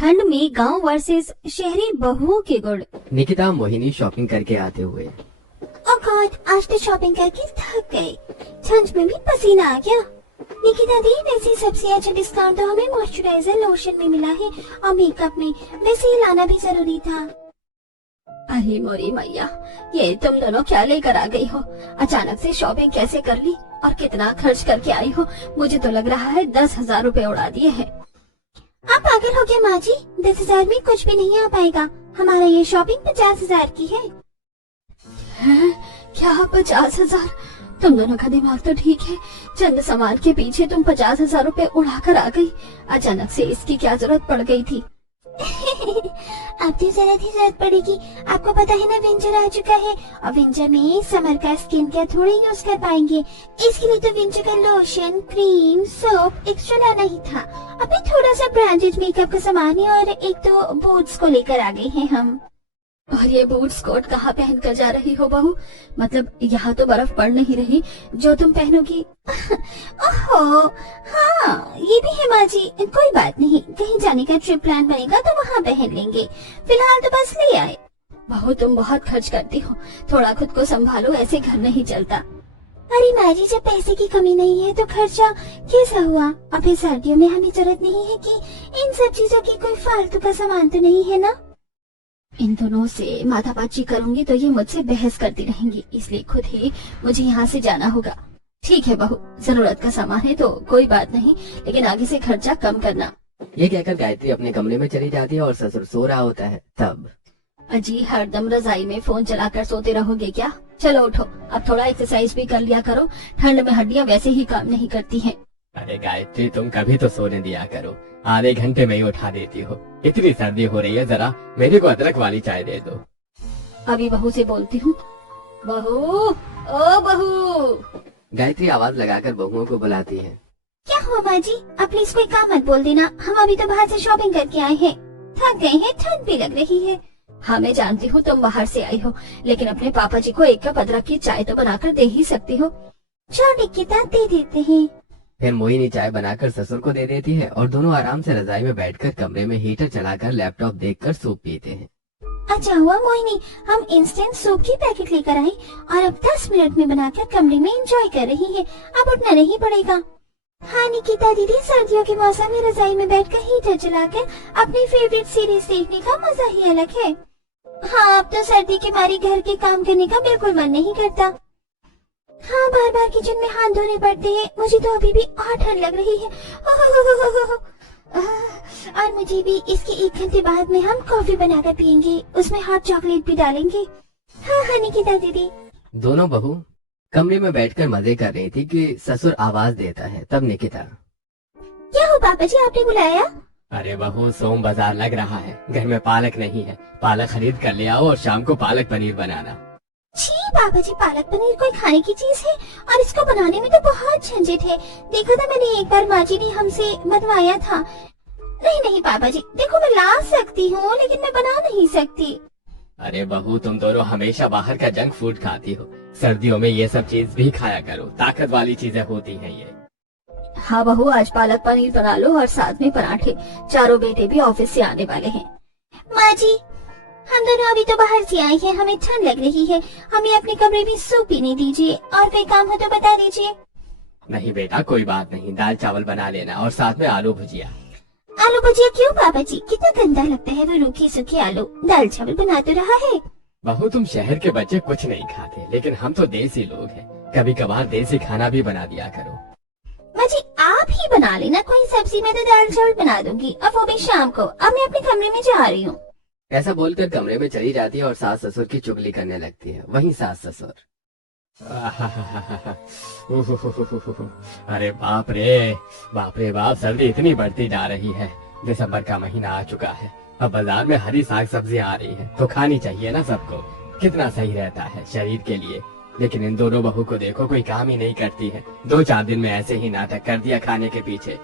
ठंड में गांव वर्सेस शहरी बहुओं के गुण। निकिता मोहिनी शॉपिंग करके आते हुए। ओह गॉड, आज तो शॉपिंग करके थक गए। ठंड में भी पसीना आ गया। निकिता दी, वैसे सबसे अच्छा डिस्काउंट तो हमें मॉइस्चराइजर लोशन में मिला है और मेकअप में, वैसे ही लाना भी जरूरी था। अरे मोरी मैया, ये तुम दोनों क्या लेकर आ गई हो? अचानक से शॉपिंग कैसे कर ली और कितना खर्च करके आई हो? मुझे तो लग रहा है 10,000 रुपए उड़ा दिए हैं। आप पागल हो गए माँ जी, 10,000 में कुछ भी नहीं आ पाएगा। हमारा ये शॉपिंग 50,000 की है। क्या 50,000? तुम दोनों का दिमाग तो ठीक है। चंद सामान के पीछे तुम 50,000 रुपए उड़ा कर आ गई। अचानक से इसकी क्या जरूरत पड़ गई थी? अब तो जरूरत पड़ेगी। आपको पता है ना, विंटर आ चुका है और विंटर में समर का स्किन केयर थोड़ी यूज कर पाएंगे। इसके लिए तो विंटर का लोशन, क्रीम, सोप एक्स्ट्रा लाना ही था। अभी थोड़ा सा ब्रांडेड मेकअप का सामान है और एक तो बूट्स को लेकर आ गए हैं हम। और ये बूट्स कोट कहाँ पहन कर जा रही हो बहू? मतलब यहाँ तो बर्फ पड़ नहीं रही जो तुम पहनोगी। ओहो, हाँ ये भी है माँ जी, कोई बात नहीं, कहीं जाने का ट्रिप प्लान बनेगा तो वहाँ पहन लेंगे। फिलहाल तो बस ले आए। बहू तुम बहुत खर्च करती हो, थोड़ा खुद को संभालो, ऐसे घर नहीं चलता। अरे माँ जी, जब पैसे की कमी नहीं है तो खर्चा कैसा हुआ? और फिर सर्दियों में हमें जरूरत नहीं है कि इन सब चीजों की कोई फालतू का सामान तो नहीं है ना। इन दोनों से माथापाची करूंगी तो ये मुझसे बहस करती रहेंगी, इसलिए खुद ही मुझे यहाँ से जाना होगा। ठीक है बहू, जरूरत का सामान है तो कोई बात नहीं, लेकिन आगे से खर्चा कम करना। ये कहकर गायत्री अपने कमरे में चली जाती है और ससुर सो रहा होता है। तब अजी, हरदम रजाई में फोन चलाकर सोते रहोगे क्या? चलो उठो, अब थोड़ा एक्सरसाइज भी कर लिया करो, ठंड में हड्डियाँ वैसे ही काम नहीं करती हैं। अरे गायत्री, तुम कभी तो सोने दिया करो, आधे घंटे में ही उठा देती हो। इतनी सर्दी हो रही है, जरा मेरे को अदरक वाली चाय दे दो। अभी बहू से बोलती हूँ। बहू, ओ बहू। गायत्री आवाज लगाकर बहुओं को बुलाती है। क्या हुआ माँ जी? आप प्लीज कोई काम मत बोल देना, हम अभी तो बाहर से शॉपिंग करके आए हैं, थक गए हैं, ठंड भी लग रही है। हाँ मैं जानती हूँ तुम बाहर से आई हो, लेकिन अपने पापा जी को 1 कप अदरक की चाय तो बनाकर दे ही सकती हो। चलो निकिता, दे देते हैं। फिर मोहिनी चाय बनाकर ससुर को दे देती है और दोनों आराम से रजाई में बैठकर कमरे में हीटर चलाकर लैपटॉप देखकर सूप पीते हैं। अच्छा हुआ मोहिनी, हम इंस्टेंट सूप की पैकेट लेकर आए और अब 10 मिनट में बनाकर कमरे में एंजॉय कर रही है। अब उठना नहीं पड़ेगा। हाँ निकिता दीदी, सर्दियों के मौसम में रजाई में बैठकर हीटर चलाकर अपनी फेवरेट सीरीज देखने का मजा ही अलग है। हाँ, अब तो सर्दी के मारे घर के काम करने का बिल्कुल मन नहीं करता। हाँ, बार बार किचन में हाथ धोने पड़ते हैं। मुझे तो अभी भी और ठंड लग रही है। और मुझे भी इसके 1 घंटे बाद में हम कॉफी बनाकर पियेंगे, उसमें हॉट चॉकलेट भी डालेंगे। हाँ हाँ निकिता दीदी। दोनों बहू कमरे में बैठकर मजे कर रही थी कि ससुर आवाज देता है। तब निकिता, क्या हो पापा जी, आपने बुलाया? अरे बहू, सोम बाजार लग रहा है, घर में पालक नहीं है, पालक खरीद कर ले आओ और शाम को पालक पनीर बनाना। छी पापा जी, पालक पनीर कोई खाने की चीज है और इसको बनाने में तो बहुत झंझट है। देखा था मैंने एक बार, माँ जी ने हमसे बनवाया था। नहीं नहीं पापा जी, देखो मैं ला सकती हूँ लेकिन मैं बना नहीं सकती। अरे बहू, तुम दोनों हमेशा बाहर का जंक फूड खाती हो, सर्दियों में ये सब चीज भी खाया करो, ताकत वाली चीजें होती हैं ये। हाँ बहू, आज पालक पनीर बना लो और साथ में पराठे। चारों बेटे भी ऑफिस से आने वाले हैं। माँ जी, हम दोनों अभी तो बाहर से आए हैं, हमें ठंड लग रही है, हमें अपने कमरे में सूप पीने दीजिए, और कोई काम हो तो बता दीजिए। नहीं बेटा, कोई बात नहीं, दाल चावल बना लेना और साथ में आलू भुजिया। आलू भुजिया क्यों पापा जी? कितना गंदा लगता है वो रूखे सूखे आलू। दाल चावल बना तो रहा है। बहू, तुम शहर के बच्चे कुछ नहीं खाते, लेकिन हम तो देसी लोग हैं, कभी कभार देसी खाना भी बना दिया करो। माँ जी, आप ही बना लेना कोई सब्जी, में तो दाल चावल बना दूंगी, और वो भी शाम को। अब मैं अपने कमरे में जा रही हूँ। ऐसा बोलकर कमरे में चली जाती है और सास ससुर की चुगली करने लगती है। वहीं सास ससुर, अरे बाप रे बाप, सर्दी इतनी बढ़ती जा रही है। दिसंबर का महीना आ चुका है, अब बाजार में हरी साग सब्जी आ रही है तो खानी चाहिए ना सबको, कितना सही रहता है शरीर के लिए। लेकिन इन दोनों बहू को देखो, कोई काम ही नहीं करती है। 2-4 दिन में ऐसे ही नाटक कर दिया खाने के पीछे।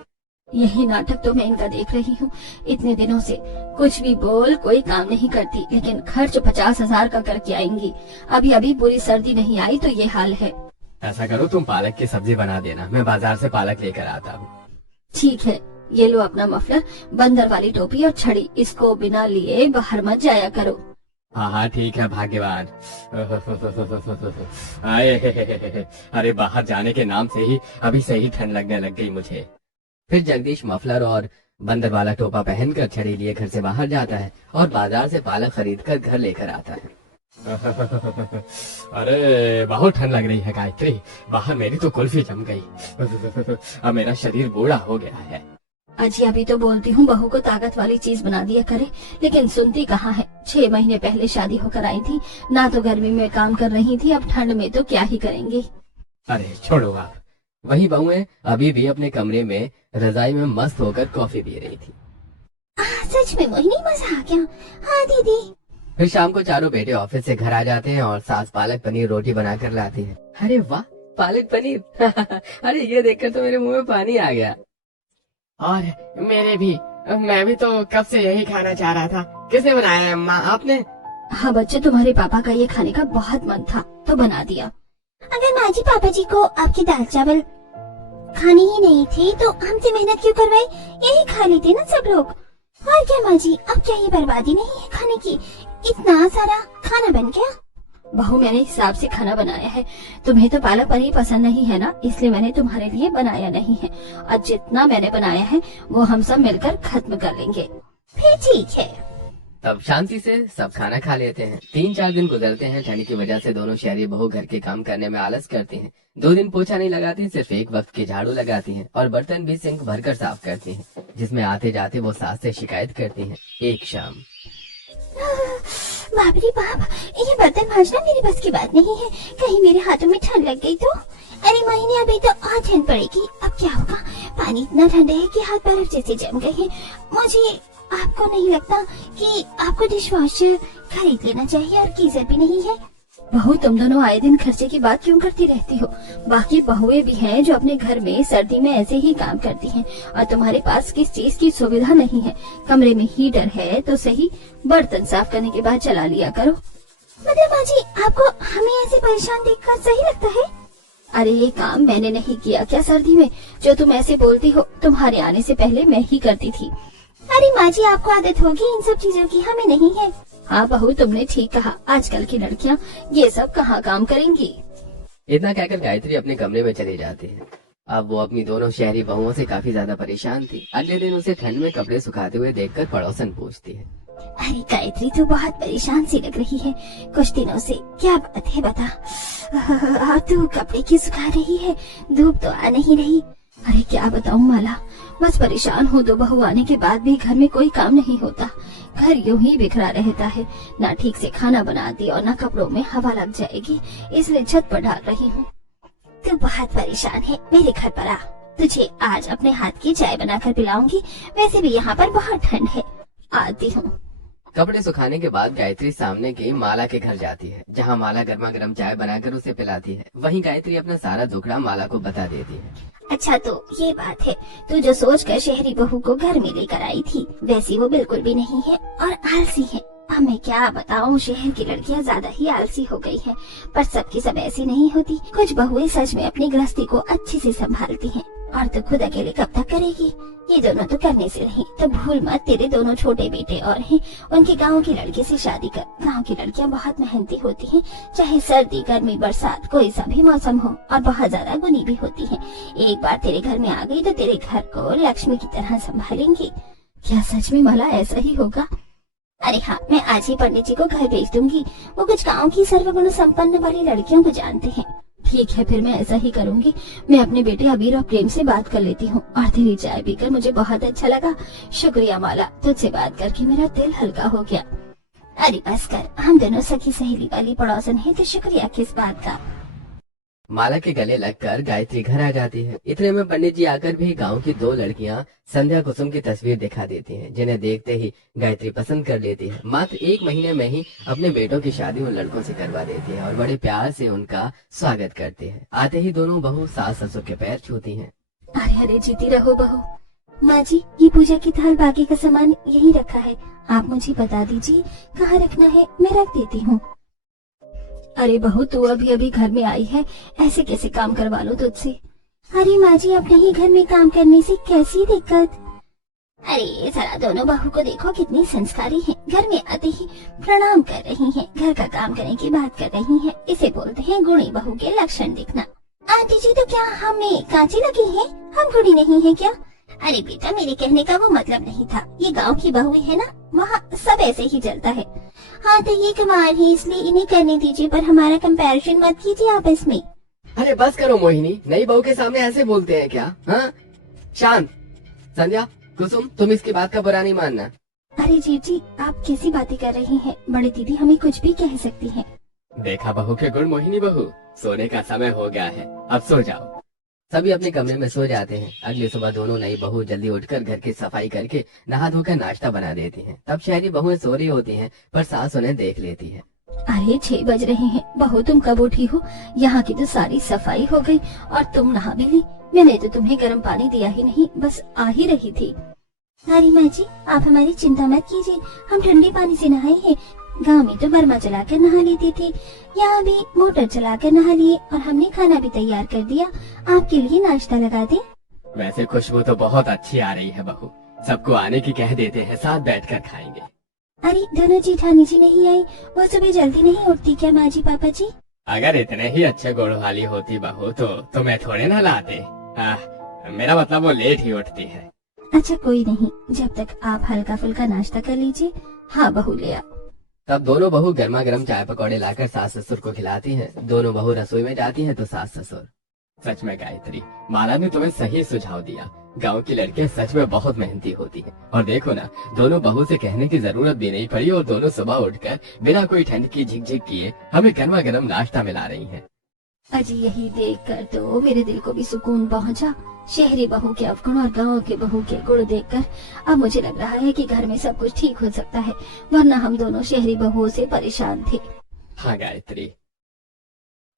यही नाटक तो मैं इनका देख रही हूँ इतने दिनों से। कुछ भी बोल, कोई काम नहीं करती, लेकिन खर्च 50,000 का करके आएंगी। अभी अभी पूरी सर्दी नहीं आई तो ये हाल है। ऐसा करो, तुम पालक की सब्जी बना देना, मैं बाजार से पालक लेकर आता हूँ। ठीक है, ये लो अपना मफलर, बंदर वाली टोपी और छड़ी, इसको बिना लिए बाहर मत जाया करो। हाँ हाँ ठीक है भाग्यवान। आए, अरे बाहर जाने के नाम से ही अभी से ही ठंड लगने लग गई मुझे। फिर जगदीश मफलर और बंदर वाला टोपा पहनकर छड़ी लिए घर से बाहर जाता है और बाजार से पालक खरीदकर घर लेकर आता है। अरे बहुत ठंड लग रही है गायत्री, बाहर मेरी तो कुल्फी जम गई। अब मेरा शरीर बूढ़ा हो गया है। अजी अभी तो बोलती हूँ बहू को ताकत वाली चीज बना दिया करे, लेकिन सुनती कहाँ है। 6 महीने पहले शादी होकर आई थी, ना तो गर्मी में काम कर रही थी, अब ठंड में तो क्या ही करेंगी। अरे छोड़ो आप। वही बहुएं अभी भी अपने कमरे में रजाई में मस्त होकर कॉफी पी रही थी। सच में मोहिनी मजा आ गया। हाँ दीदी। फिर शाम को चारों बेटे ऑफिस से घर आ जाते हैं और सास पालक पनीर रोटी बनाकर लाती है। अरे वाह, पालक पनीर। अरे ये देखकर तो मेरे मुंह में पानी आ गया। और मेरे भी, मैं भी तो कब से यही खाना चाह रहा था। किसने बनाया है अम्मा, आपने? हाँ बच्चे, तुम्हारे पापा का ये खाने का बहुत मन था तो बना दिया। अगर माँ जी पापा जी को आपकी दाल चावल खानी ही नहीं थी तो हमसे मेहनत क्यों करवाई, यही खा लेते ना सब लोग। और क्या माँ जी, अब क्या ये बर्बादी नहीं है खाने की, इतना सारा खाना बन गया। बहू मैंने हिसाब से खाना बनाया है, तुम्हें तो पालक पनीर पसंद नहीं है ना, इसलिए मैंने तुम्हारे लिए बनाया नहीं है। और जितना मैंने बनाया है वो हम सब मिलकर खत्म कर लेंगे। फिर ठीक है। तब शांति से सब खाना खा लेते हैं। 3-4 दिन गुजरते हैं। ठंड की वजह से दोनों शहरी बहू घर के काम करने में आलस करती हैं। 2 दिन पोछा नहीं लगाती, सिर्फ एक वक्त की झाड़ू लगाती हैं और बर्तन भी सिंक भरकर साफ करती हैं, जिसमें आते जाते वो सास से शिकायत करती हैं। एक शाम, बाप रे बाप, ये बर्तन मांजना मेरी बस की बात नहीं है, कहीं मेरे हाथों में ठंड लग गई तो। अरे महीने अभी तो और ठंड पड़ेगी, अब क्या होगा। पानी इतना ठंडा है कि हाथ बर्फ जैसे जम गए हैं। मुझे आपको नहीं लगता कि आपको डिश वॉशर खरीद लेना चाहिए, और गीजर भी नहीं है। बहू तुम दोनों आए दिन खर्चे की बात क्यों करती रहती हो। बाकी बहुएं भी हैं जो अपने घर में सर्दी में ऐसे ही काम करती हैं, और तुम्हारे पास किस चीज की सुविधा नहीं है। कमरे में हीटर है तो सही, बर्तन साफ करने के बाद चला लिया करो। मतलब माँ जी, आपको हमें ऐसे परेशान देखकर सही लगता है? अरे ये काम मैंने नहीं किया क्या सर्दी में, जो तुम ऐसे बोलती हो। तुम्हारे आने से पहले मैं ही करती थी। अरे माँ जी, आपको आदत होगी इन सब चीजों की, हमें नहीं है। हाँ बहू, तुमने ठीक कहा, आजकल की लड़कियाँ ये सब कहाँ काम करेंगी। इतना कहकर गायत्री अपने कमरे में चली जाती है। अब वो अपनी दोनों शहरी बहुओं से काफी ज्यादा परेशान थी। अगले दिन उसे ठंड में कपड़े सुखाते हुए देखकर पड़ोसन पूछती है, अरे गायत्री तू बहुत परेशान सी लग रही है कुछ दिनों से, क्या बात है बता। तू कपड़े क्यों सुखा रही है, धूप तो आ नहीं रही। अरे क्या बताऊं माला, बस परेशान हूँ। 2 बहू आने के बाद भी घर में कोई काम नहीं होता, घर यूं ही बिखरा रहता है। ना ठीक से खाना बनाती और ना कपड़ों में हवा लग जाएगी, इसलिए छत पर डाल रही हूँ। तू बहुत परेशान है, मेरे घर पर आ, तुझे आज अपने हाथ की चाय बनाकर पिलाऊंगी। वैसे भी यहाँ पर बहुत ठंड है, आती हूँ। कपड़े सुखाने के बाद गायत्री सामने की माला के घर जाती है, जहाँ माला गर्मा गर्म चाय बनाकर उसे पिलाती है। वहीं गायत्री अपना सारा दुखड़ा माला को बता देती है। अच्छा तो ये बात है, तू जो सोच कर शहरी बहू को घर में लेकर आई थी, वैसी वो बिल्कुल भी नहीं है और आलसी है। अब मैं क्या बताऊं, शहर की लड़कियां ज्यादा ही आलसी हो गई हैं, पर सबकी सब ऐसी नहीं होती। कुछ बहुएं सच में अपनी गृहस्थी को अच्छे से संभालती हैं, और तो खुद अकेले कब तक करेगी। ये दोनों तो करने से नहीं, तो भूल मत, तेरे दोनों छोटे बेटे और हैं, उनके गाँव की लड़के से शादी कर। गाँव की लड़कियां बहुत मेहनती होती हैं, चाहे सर्दी गर्मी बरसात कोई सा भी मौसम हो, और बहुत ज्यादा गुनी भी होती हैं। एक बार तेरे घर में आ गई तो तेरे घर को लक्ष्मी की तरह संभालेंगी। क्या सच में माला ऐसा ही होगा? अरे हाँ, मैं आज ही पंडित जी को घर भेज दूंगी, वो कुछ गाँव की सर्वगुण संपन्न वाली लड़कियों को जानते हैं। ठीक है, फिर मैं ऐसा ही करूंगी। मैं अपने बेटे अबीर और प्रेम से बात कर लेती हूँ, और तेरी चाय पीकर मुझे बहुत अच्छा लगा। शुक्रिया माला, तुझसे बात करके मेरा दिल हल्का हो गया। अरे बस कर, हम दोनों सखी सहेली वाली पड़ोसन हैं, तो शुक्रिया किस बात का। माला के गले लगकर गायत्री घर आ जाती है। इतने में पंडित जी आकर भी गांव की 2 लड़कियां संध्या कुसुम की तस्वीर दिखा देती हैं, जिन्हें देखते ही गायत्री पसंद कर लेती है। मात्र 1 महीने में ही अपने बेटों की शादी उन लड़कों से करवा देती है और बड़े प्यार से उनका स्वागत करती है। आते ही दोनों बहू सास ससुर के पैर छूती हैं। अरे अरे जीती रहो बहू। माँ जी, ये पूजा की थाल बाकी का सामान यही रखा है, आप मुझे बता दीजिए कहाँ रखना है, मैं रख देती हूँ। अरे बहू, तू अभी अभी घर में आई है, ऐसे कैसे काम करवा लो तुझसे। अरे माँ जी, अपने ही घर में काम करने से कैसी दिक्कत। अरे जरा दोनों बहू को देखो, कितनी संस्कारी हैं। घर में आते ही प्रणाम कर रही हैं, घर का काम करने की बात कर रही हैं। इसे बोलते हैं गुणी बहू के लक्षण दिखना। आंटी जी, तो क्या हमें कांची लगी है? हम गुणी नहीं है क्या? अरे बेटा, मेरे कहने का वो मतलब नहीं था। ये गांव की बहू है ना, वहाँ सब ऐसे ही चलता है। हाँ तो ये कुमार है इसलिए इन्हें करने दीजिए, पर हमारा कंपैरिजन मत कीजिए आपस में। अरे बस करो मोहिनी, नई बहू के सामने ऐसे बोलते हैं क्या? हाँ, शांत। संध्या, कुसुम, तुम इसकी बात का बुरा नहीं मानना। अरे जी जी, आप कैसी बातें कर रही हैं? बड़ी दीदी हमें कुछ भी कह सकती हैं। देखा बहू के गुण मोहिनी बहू, सोने का समय हो गया है, अब सो जाओ। सभी अपने कमरे में सो जाते हैं। अगली सुबह दोनों नई बहू जल्दी उठकर घर की सफाई करके नहा धोकर नाश्ता बना देती हैं। तब शहरी बहुएं सो रही होती हैं, पर सास उन्हें देख लेती है। अरे 6 बज रहे हैं, बहू तुम कब उठी हो? यहाँ की तो सारी सफाई हो गई और तुम नहा भी ली। मैंने तो तुम्हें गर्म पानी दिया ही नहीं, बस आ ही रही थी। अरे माँ जी, आप हमारी चिंता मत कीजिए, हम ठंडे पानी से नहाए हैं। गांव में तो बर्मा चलाकर नहा लेते थे, यहाँ भी मोटर चलाकर नहा लिए और हमने खाना भी तैयार कर दिया। आपके लिए नाश्ता लगा दें? वैसे खुशबू तो बहुत अच्छी आ रही है बहू, सबको आने की कह देते हैं, साथ बैठकर खाएंगे। अरे दोनों जेठानी जी नहीं आई, वो सुबह जल्दी नहीं उठती क्या माँ जी पापा जी? अगर इतने ही अच्छे गुण वाली होती बहू तो तुम्हें थोड़े ना लाते। मेरा मतलब वो लेट ही उठती है। अच्छा कोई नहीं, जब तक आप हल्का फुल्का नाश्ता कर लीजिए। हाँ बहू ले आओ। तब दोनों बहू गर्मा गर्म चाय पकौड़े लाकर सास ससुर को खिलाती हैं। दोनों बहू रसोई में जाती हैं तो सास ससुर। सच में गायत्री, माला ने तुम्हें सही सुझाव दिया। गांव की लड़कियां सच में बहुत मेहनती होती हैं। और देखो ना, दोनों बहू से कहने की जरूरत भी नहीं पड़ी और दोनों सुबह उठकर बिना कोई ठंड की झिकझिक किए हमें गर्मा गर्म नाश्ता मिला रही हैं। अजी यही देखकर तो मेरे दिल को भी सुकून पहुंचा। शहरी बहू के अवगुण और गांव के बहू के गुण देखकर अब मुझे लग रहा है कि घर में सब कुछ ठीक हो सकता है, वरना हम दोनों शहरी बहुओं से परेशान थे। हाँ गायत्री।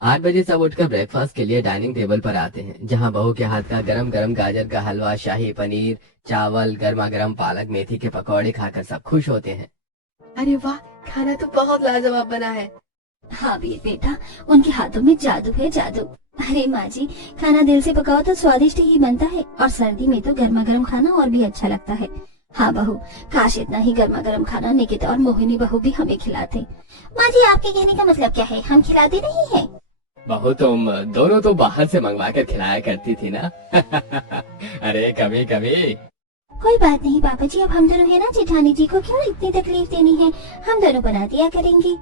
8 बजे सब उठकर ब्रेकफास्ट के लिए डाइनिंग टेबल पर आते हैं, जहाँ बहू के हाथ का गरम गरम गाजर का हलवा, शाही पनीर, चावल, गर्मा गर्म पालक मेथी के पकौड़े खाकर सब खुश होते हैं। अरे वाह, खाना तो बहुत लाजवाब बना है। हाँ वीर बेटा, उनके हाथों में जादू है, जादू। अरे माँ जी, खाना दिल से पकाओ तो स्वादिष्ट ही बनता है, और सर्दी में तो गर्मा गर्म खाना और भी अच्छा लगता है। हाँ बहू, काश इतना ही गर्मा गर्म खाना निकिता और मोहिनी बहू भी हमें खिलाते। माँ जी, आपके कहने का मतलब क्या है? हम खिलाते नहीं है? बहू तुम दोनों तो बाहर से मंगवा कर खिलाया करती थी ना। अरे कभी कभी। कोई बात नहीं पापा जी, अब हम दोनों है ना, जेठानी जी को क्यों इतनी तकलीफ देनी है, हम दोनों बना दिया करेंगे।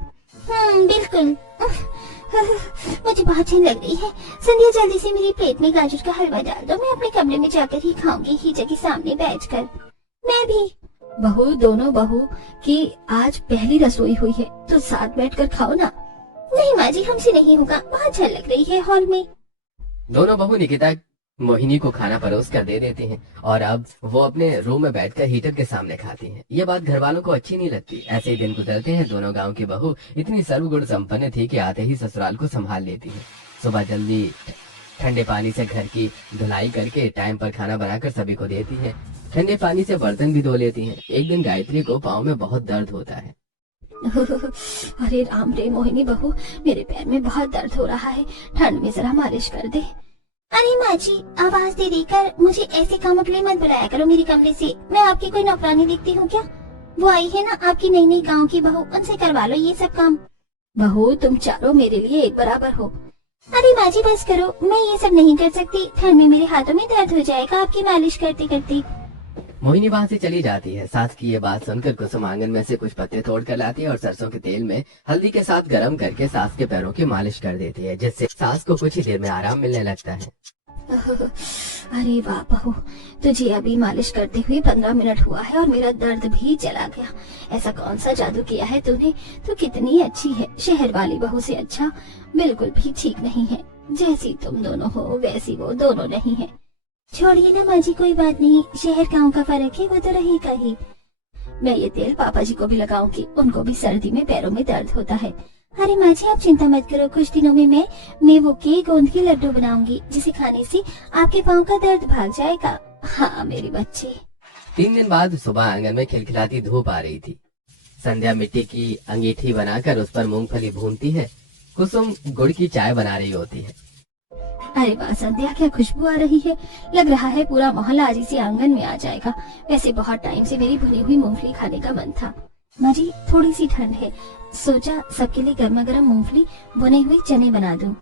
बिल्कुल। मुझे बहुत ठंड लग रही है। संध्या, जल्दी से मेरी प्लेट में गाजर का हलवा डाल दो, मैं अपने कमरे में जाकर ही खाऊंगी, हीटर के सामने बैठकर। मैं भी। बहू, दोनों बहू की आज पहली रसोई हुई है तो साथ बैठकर खाओ ना। नहीं माँ जी, हमसे नहीं होगा, बहुत ठंड लग रही है हॉल में। दोनों बहू निकिता मोहिनी को खाना परोस कर दे देती हैं और अब वो अपने रूम में बैठकर हीटर के सामने खाती हैं। ये बात घर वालों को अच्छी नहीं लगती। ऐसे ही दिन गुजरते हैं। दोनों गांव की बहू इतनी सर्वगुण संपन्न थी कि आते ही ससुराल को संभाल लेती है। सुबह जल्दी ठंडे पानी से घर की धुलाई करके टाइम पर खाना बनाकर सभी को देती है। ठंडे पानी से बर्तन भी धो लेती हैं। एक दिन गायत्री को पाँव में बहुत दर्द होता है। अरे राम रे मोहिनी बहू, मेरे पैर में बहुत दर्द हो रहा है, ठंड में जरा मालिश कर दे। अरे माँ जी, आवाज दे देकर मुझे ऐसे कामों के लिए मत बुलाया करो मेरे कमरे से। मैं आपकी कोई नौकरानी दिखती हूँ क्या? वो आई है ना आपकी नई नई गाँव की बहू, उनसे करवा लो ये सब काम। बहू, तुम चारों मेरे लिए एक बराबर हो। अरे माँ जी बस करो, मैं ये सब नहीं कर सकती, ठंड में मेरे हाथों में दर्द हो जाएगा आपकी मालिश करते करते। मोहिनी वहाँ से चली जाती है। सास की ये बात सुनकर कुसुम आंगन में से कुछ पत्ते तोड़ कर लाती है और सरसों के तेल में हल्दी के साथ गरम करके सास के पैरों की मालिश कर देती है, जिससे सास को कुछ ही देर में आराम मिलने लगता है। अरे वाह बहू, तुझे अभी मालिश करते हुए 15 मिनट हुआ है और मेरा दर्द भी चला गया। ऐसा कौन सा जादू किया है तूने? तू कितनी अच्छी है, शहर वाली बहू से अच्छा बिल्कुल भी ठीक नहीं है। जैसी तुम दोनों हो वैसी वो दोनों नहीं है। छोड़िए ना माँ जी, कोई बात नहीं, शहर गाँव का फर्क है, वो तो रहेगा ही। मैं ये तेल पापा जी को भी लगाऊंगी, उनको भी सर्दी में पैरों में दर्द होता है। अरे माँ जी आप चिंता मत करो, कुछ दिनों में मैं मेवों के गोंद के लड्डू बनाऊंगी, जिसे खाने से आपके पाँव का दर्द भाग जाएगा। हाँ मेरे बच्चे। 3 दिन बाद सुबह आंगन में खिलखिलाती धूप आ रही थी। संध्या मिट्टी की अंगीठी बनाकर उस पर मूंगफली भूनती है। कुसुम गुड़ की चाय बना रही होती है। अरे वाह संध्या, क्या खुशबू आ रही है। लग रहा है पूरा मोहल्ला आज इसी आंगन में आ जाएगा। वैसे बहुत टाइम से मेरी भुनी हुई मूंगफली खाने का मन था। माँ जी थोड़ी सी ठंड है, सोचा सबके लिए गर्मा गर्म मूंगफली भुने हुए चने बना दूं।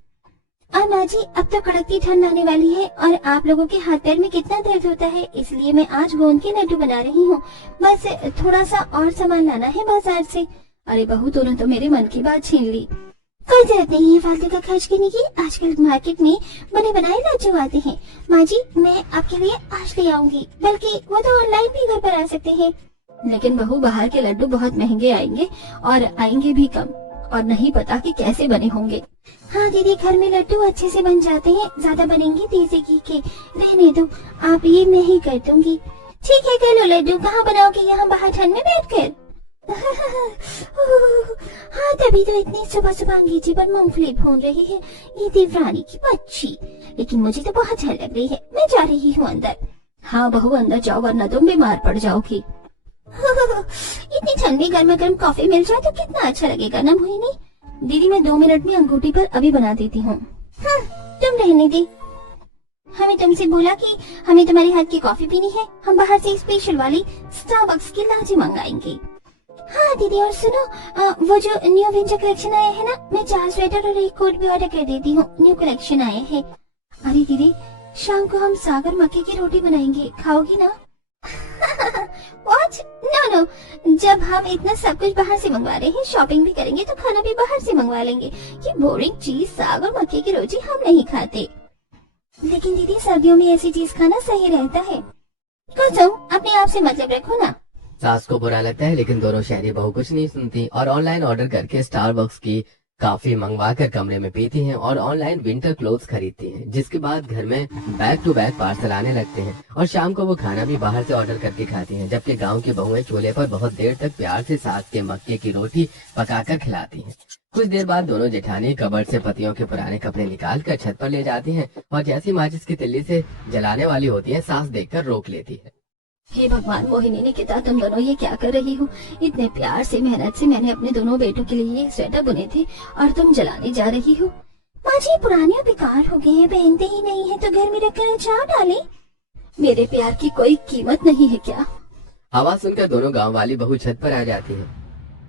और माँ जी अब तो कड़कती ठंड आने वाली है और आप लोगों के हाथ पैर में कितना दर्द होता है, इसलिए मैं आज गोंद के लड्डू बना रही हूँ। बस थोड़ा सा और सामान लाना है बाजार से। अरे बहू, तूने तो मेरे मन की बात छीन ली। कोई जरूरत नहीं है फालतू का खर्च करने की, आजकल मार्केट में बने बनाए लड्डू आते हैं। माँ जी मैं आपके लिए आज ले आऊंगी, बल्कि वो तो ऑनलाइन भी घर पर आ सकते हैं। लेकिन बहू, बाहर के लड्डू बहुत महंगे आएंगे और आएंगे भी कम, और नहीं पता कि कैसे बने होंगे। हाँ दीदी, घर में लड्डू अच्छे से बन जाते हैं, ज्यादा बनेंगे देसी घी के। रहने दो आप, ये मैं ही कर दूंगी। ठीक है कर लो लड्डू। कहाँ बनाओगे, यहाँ बाहर ठंड में बैठकर? हाँ तभी तो इतनी सुबह सुबह अंगीठी पर मूंगफली भून रही है ये देवरानी की बच्ची। लेकिन मुझे तो बहुत ठंड लग रही है, मैं जा रही हूँ अंदर। हाँ बहू अंदर जाओ, वरना तुम बीमार पड़ जाओगी। इतनी ठंडी गर्मा गर्म कॉफी मिल जाए तो कितना अच्छा लगेगा ना मोहिनी। दीदी मैं 2 मिनट में अंगूठी पर अभी बना देती हूँ। तुम रहने दे। हमें तुमसे बोला कि हमें तुम्हारे हाथ की कॉफी पीनी है, हम बाहर से स्पेशल वाली स्टारबक्स की लाची मंगाएंगे। हाँ दीदी, और सुनो वो जो न्यू विंटर कलेक्शन आया है ना, मैं 4 स्वेटर और 1 कोट भी ऑर्डर कर देती हूँ। न्यू कलेक्शन आया है। अरे दीदी शाम को हम सागर मक्के की रोटी बनाएंगे, खाओगी ना? What? नो, जब हम इतना सब कुछ बाहर से मंगवा रहे हैं, शॉपिंग भी करेंगे तो खाना भी बाहर से मंगवा लेंगे। ये बोरिंग चीज साग और मक्के की रोटी हम नहीं खाते। लेकिन दीदी सर्दियों में ऐसी चीज खाना सही रहता है। कसम, अपने आप से मतलब रखो ना। सास को बुरा लगता है, लेकिन दोनों शहरी बहू कुछ नहीं सुनती और ऑनलाइन ऑर्डर करके स्टारबक्स की कॉफी मंगवा कर कमरे में पीती हैं और ऑनलाइन विंटर क्लोथ्स खरीदती हैं, जिसके बाद घर में बैक टू बैक पार्सल आने लगते हैं और शाम को वो खाना भी बाहर से ऑर्डर करके खाती हैं, जबकि गांव की बहुएं चूल्हे पर बहुत देर तक प्यार से साग के मक्के की रोटी पकाकर खिलाती हैं। कुछ देर बाद दोनों जेठानी कबर्ड से पतियों के पुराने कपड़े निकाल कर छत पर ले जाती हैं और जैसी माचिस की तिल्ली से जलाने वाली होती है, सास देखकर रोक लेती है। हे भगवान मोहिनी निकिता, तुम दोनों ये क्या कर रही हो? इतने प्यार से मेहनत से मैंने अपने दोनों बेटों के लिए ये स्वेटर बुने थे और तुम जलाने जा रही हो। माँ जी पुराने और बेकार हो गए हैं, पहनते ही नहीं है तो घर में रखकर अचार डालें। मेरे प्यार की कोई कीमत नहीं है क्या? आवाज सुनकर दोनों गाँव वाली बहू छत पर आ जाती है।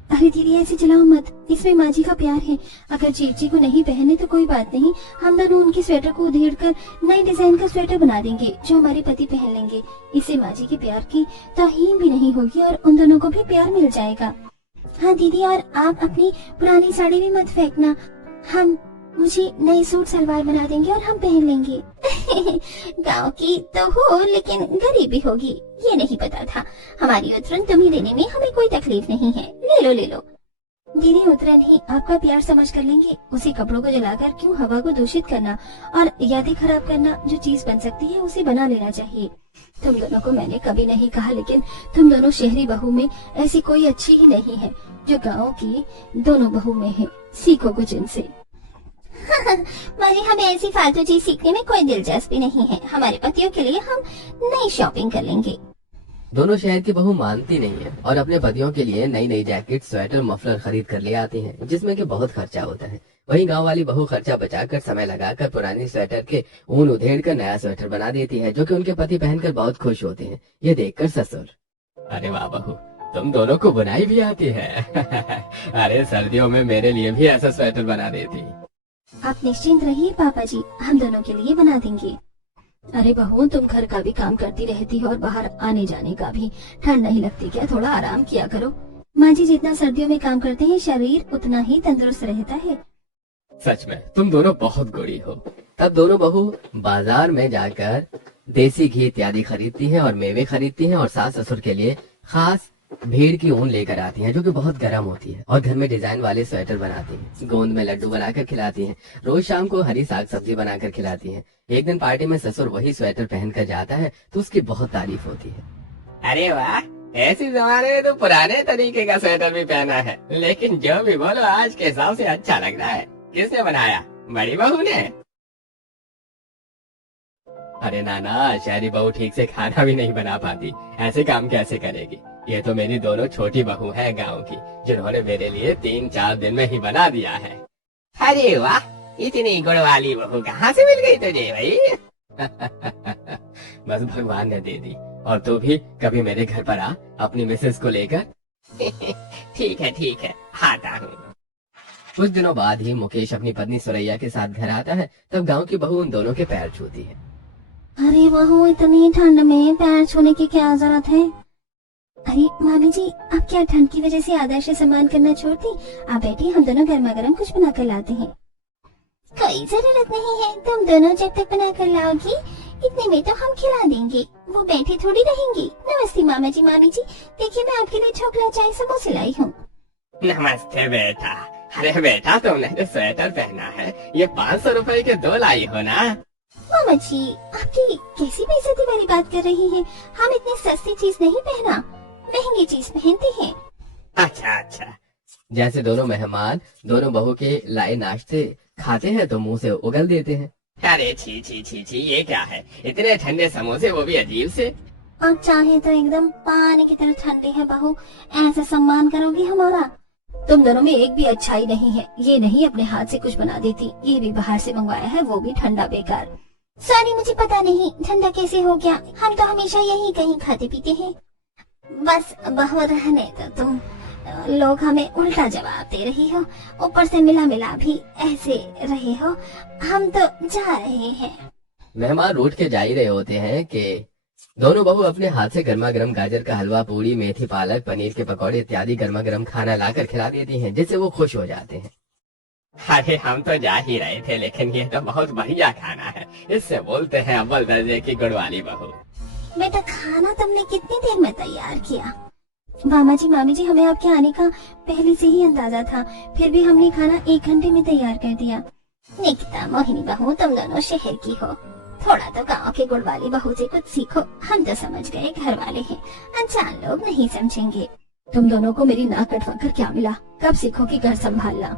अरे दीदी ऐसे जलाओ मत, इसमें माँ जी का प्यार है। अगर चीची को नहीं पहने तो कोई बात नहीं, हम दोनों उनके स्वेटर को उधेड़ कर नए डिजाइन का स्वेटर बना देंगे जो हमारे पति पहन लेंगे। इससे माँ जी के प्यार की तौहीन भी नहीं होगी और उन दोनों को भी प्यार मिल जाएगा। हाँ दीदी, और आप अपनी पुरानी साड़ी भी मत फेंकना, हम मुझे नई सूट सलवार बना देंगे और हम पहन लेंगे। गांव की तो हो लेकिन गरीबी होगी, ये नहीं पता था। हमारी उतरन तुम्हें देने में हमें कोई तकलीफ नहीं है, ले लो। दीदी उतरन ही आपका प्यार समझ कर लेंगे, उसी कपड़ों को जलाकर क्यों हवा को दूषित करना और यादें खराब करना। जो चीज बन सकती है उसे बना लेना चाहिए। तुम दोनों को मैंने कभी नहीं कहा, लेकिन तुम दोनों शहरी बहू में ऐसी कोई अच्छी ही नहीं है जो गाँव की दोनों बहू में है। सीखो कुछ इनसे। माजी हमें ऐसी फालतू चीज सीखने में कोई दिलचस्पी नहीं है, हमारे पतियों के लिए हम नई शॉपिंग कर लेंगे। दोनों शहर की बहू मानती नहीं है और अपने पतियों के लिए नई नई जैकेट, स्वेटर, मफलर खरीद कर ले आती हैं, जिसमें कि बहुत खर्चा होता है। वहीं गांव वाली बहू खर्चा बचाकर, समय लगाकर पुरानी स्वेटर के ऊन उधेड़ कर नया स्वेटर बना देती है, जो कि उनके पति पहनकर बहुत खुश होते हैं। ये देखकर ससुर, अरे वाह बहू, तुम दोनों को बुनाई भी आती है। अरे सर्दियों में मेरे लिए भी ऐसा स्वेटर बना देती। आप निश्चिंत रहिए पापा जी, हम दोनों के लिए बना देंगे। अरे बहू, तुम घर का भी काम करती रहती हो और बाहर आने जाने का भी, ठंड नहीं लगती क्या? थोड़ा आराम किया करो। माँ जी जितना सर्दियों में काम करते हैं शरीर उतना ही तंदुरुस्त रहता है। सच में तुम दोनों बहुत गोरी हो। तब दोनों बहू बाजार में जाकर देसी घी इत्यादि खरीदती हैं और मेवे खरीदती हैं और सास ससुर के लिए खास भेड़ की ऊन लेकर आती हैं, जो कि बहुत गर्म होती है, और घर में डिजाइन वाले स्वेटर बनाती हैं, गोंद में लड्डू बनाकर खिलाती हैं, रोज शाम को हरी साग सब्जी बनाकर खिलाती हैं। एक दिन पार्टी में ससुर वही स्वेटर पहनकर जाता है तो उसकी बहुत तारीफ होती है। अरे वाह, ऐसी जमाने में तो पुराने तरीके का स्वेटर भी पहना है, लेकिन जो भी बोलो आज के हिसाब से अच्छा लग रहा है। किसने बनाया? बड़ी बहू ने? अरे नाना, शहरी बहू ठीक से खाना भी नहीं बना पाती, ऐसे काम कैसे करेगी? ये तो मेरी दोनों छोटी बहू है गांव की, जिन्होंने मेरे लिए 3-4 दिन में ही बना दिया है। अरे वाह, इतनी गुड़ वाली बहू कहाँ से मिल गई तुझे भाई? बस भगवान ने दे दी। और तू भी कभी मेरे घर पर आ अपनी मिसेस को लेकर। ठीक है आता हूँ। कुछ दिनों बाद ही मुकेश अपनी पत्नी सुरैया के साथ घर आता है। तब गांव की बहू उन दोनों के पैर छूती है। अरे बहू, इतनी ठंड में पैर छूने की क्या जरूरत है? अरे मामी जी, आप क्या ठंड की वजह से आदर्श से सम्मान करना छोड़ती? आप बैठिए, हम दोनों गर्मा गर्म कुछ बना कर लाते हैं। कोई जरूरत नहीं है, तुम दोनों जब तक बना कर लाओगी इतने में तो हम खिला देंगे, वो बैठे थोड़ी रहेंगी। नमस्ते मामा जी, मामी जी, देखिए मैं आपके लिए छोकला चाय समोसे लाई हूँ। नमस्ते बेटा। अरे बेटा, तुमने जो स्वेटर पहना है ये 500 रुपए के 2 लाई हो ना? मामा जी, आपकी कैसी बेइज्जती वाली बात कर रही है? हम इतनी सस्ती चीज नहीं पहना, महंगी चीज पहनते हैं। अच्छा। जैसे दोनों मेहमान दोनों बहू के लाए नाश्ते खाते हैं तो मुंह से उगल देते हैं। अरे छी, ये क्या है? इतने ठंडे समोसे, वो भी अजीब से। और चाहे तो एकदम पानी की तरह ठंडी है बहू, ऐसा सम्मान करोगी हमारा? तुम दोनों में एक भी अच्छाई नहीं है। ये नहीं अपने हाथ से कुछ बना देती, ये भी बाहर से मंगवाया है, वो भी ठंडा बेकार। सॉरी, मुझे पता नहीं ठंडा कैसे हो गया, हम तो हमेशा यही कहीं खाते पीते हैं। बस बहू रहने तो तुम लोग हमें उल्टा जवाब दे रही हो, ऊपर से मिला भी ऐसे रहे हो। हम तो जा रहे हैं। मेहमान उठ के जा ही रहे होते हैं कि दोनों बहू अपने हाथ से गर्मा गर्म गाजर का हलवा, पूरी, मेथी पालक, पनीर के पकौड़े इत्यादि गर्मा गर्म खाना लाकर खिला देती हैं, जिससे वो खुश हो जाते हैं। अरे हम तो जा ही रहे थे, लेकिन ये तो बहुत बढ़िया खाना है, इससे बोलते हैं अव्वल दर्जे की गुड़ वाली बहू। बेटा, खाना तुमने कितनी देर में तैयार किया? मामा जी, मामी जी, हमें आपके आने का पहले से ही अंदाजा था, फिर भी हमने खाना 1 घंटे में तैयार कर दिया। निकिता, मोहिनी बहू, तुम दोनों शहर की हो, थोड़ा तो गांव के गुड़ वाली बहू से कुछ सीखो। हम तो समझ गए घर वाले हैं, अनजान लोग नहीं समझेंगे। तुम दोनों को मेरी नाक कटवा कर क्या मिला? कब सीखोगी घर संभालना?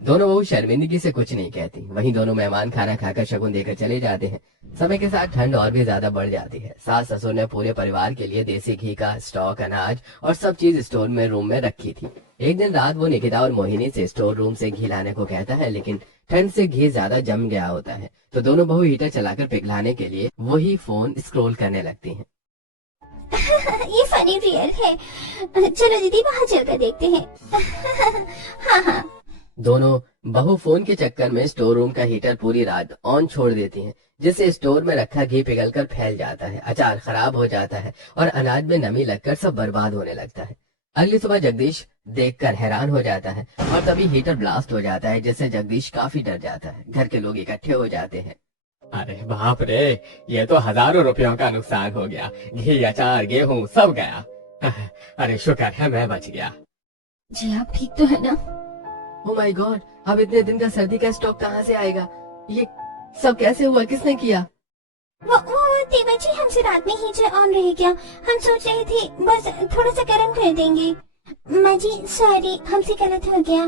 दोनों बहू शर्मिंदगी से कुछ नहीं कहती। वहीं दोनों मेहमान खाना खाकर शगुन देकर चले जाते हैं। समय के साथ ठंड और भी ज्यादा बढ़ जाती है। सास ससुर ने पूरे परिवार के लिए देसी घी का स्टॉक, अनाज और सब चीज स्टोर में रूम में रखी थी। एक दिन रात वो निकिता और मोहिनी से स्टोर रूम से घी लाने को कहता है, लेकिन ठंड से घी ज्यादा जम गया होता है, तो दोनों बहू हीटर चलाकर पिघलाने के लिए वही फोन स्क्रॉल करने लगती हैं। ये फनी रियल है, चलो दीदी बाहर चलकर देखते हैं। हाँ। दोनों बहू फोन के चक्कर में स्टोर रूम का हीटर पूरी रात ऑन छोड़ देती हैं, जिससे स्टोर में रखा घी पिघलकर फैल जाता है, अचार खराब हो जाता है और अनाज में नमी लगकर सब बर्बाद होने लगता है। अगली सुबह जगदीश देखकर हैरान हो जाता है और तभी हीटर ब्लास्ट हो जाता है, जिससे जगदीश काफी डर जाता है। घर के लोग इकट्ठे हो जाते हैं। अरे बाप रे, ये तो हजारों रुपयों का नुकसान हो गया, घी, अचार, गेहूं सब गया। अरे शुक्र है मैं बच गया। जी आप ठीक तो है ना? ओह माय गॉड, अब इतने दिन का सर्दी का स्टॉक कहाँ से आएगा? ये सब कैसे हुआ? किसने किया? वो देवा जी, हमसे रात में हीटर ऑन रह गया, हम सोच रहे थे बस थोड़ा सा गर्म कर देंगे। माँ जी सॉरी, हमसे गलत हो गया।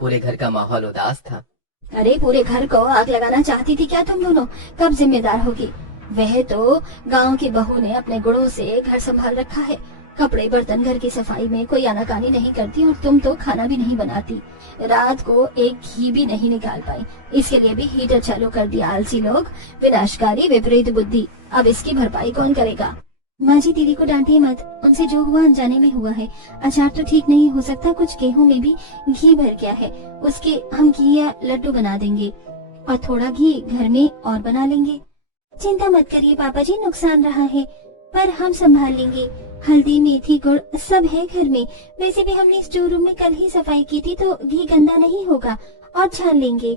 पूरे घर का माहौल उदास था। अरे पूरे घर को आग लगाना चाहती थी क्या तुम दोनों? कब जिम्मेदार होगी? वह तो गांव की बहू ने अपने गुणों से घर संभाल रखा है। कपड़े, बर्तन, घर की सफाई में कोई आनाकानी नहीं करती, और तुम तो खाना भी नहीं बनाती। रात को एक घी भी नहीं निकाल पाई, इसके लिए भी हीटर चालू कर दिया। आलसी लोग, विनाशकारी विपरीत बुद्धि। अब इसकी भरपाई कौन करेगा? माँ जी दीदी को डांटिए मत, उनसे जो हुआ अनजाने में हुआ है। अचार तो ठीक नहीं हो सकता, कुछ गेहूं में भी घी भर गया है, उसके हम घी या लड्डू बना देंगे और थोड़ा घी घर में और बना लेंगे। चिंता मत करिए पापा जी, नुकसान रहा है पर हम संभाल लेंगे। हल्दी, मेथी, गुड़ सब है घर में। वैसे भी हमने स्टोर रूम में कल ही सफाई की थी, तो घी गंदा नहीं होगा और छान लेंगे।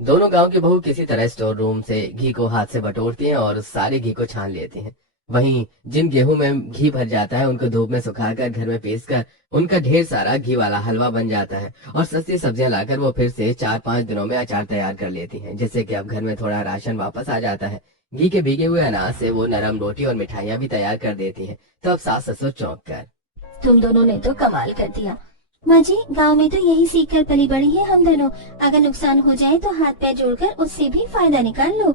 दोनों गांव के बहू किसी तरह स्टोर रूम से घी को हाथ से बटोरती हैं और सारे घी को छान लेती हैं। वहीं जिन गेहूं में घी भर जाता है उनको धूप में सुखाकर घर में पीसकर उनका ढेर सारा घी वाला हलवा बन जाता है, और सस्ती सब्जियां लाकर वो फिर से 4-5 दिनों में अचार तैयार कर लेती हैं, जिससे कि अब घर में थोड़ा राशन वापस आ जाता है। घी के भीगे हुए अनाज से वो नरम रोटी और मिठाइयाँ भी तैयार कर देती हैं। तो अब सास ससुर चौंक कर, तुम दोनों ने तो कमाल कर दिया। माँ जी गाँव में तो यही सीख कर पली बड़ी है हम दोनों। अगर नुकसान हो जाए तो हाथ पैर जोड़कर उससे भी फायदा निकाल लो।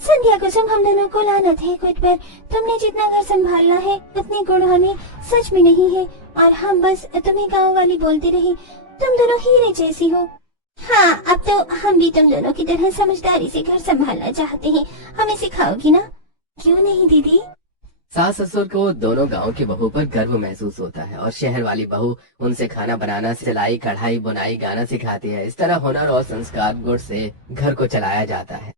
संध्या कुसुम, हम दोनों को लानत है खुद पर। तुमने जितना घर संभालना है उतने गुण हमें सच में नहीं है, और हम बस तुम्हें गाँव वाली बोलते रहे। तुम दोनों हीरे जैसी हो। हाँ, अब तो हम भी तुम दोनों की तरह समझदारी से घर संभालना चाहते हैं। हमें सिखाओगी ना? क्यों नहीं दीदी। सास ससुर को दोनों गांव की बहू पर गर्व महसूस होता है और शहर वाली बहू उनसे खाना बनाना, सिलाई, कढ़ाई, बुनाई, गाना सिखाती है। इस तरह हुनर और संस्कार गुण से घर को चलाया जाता है।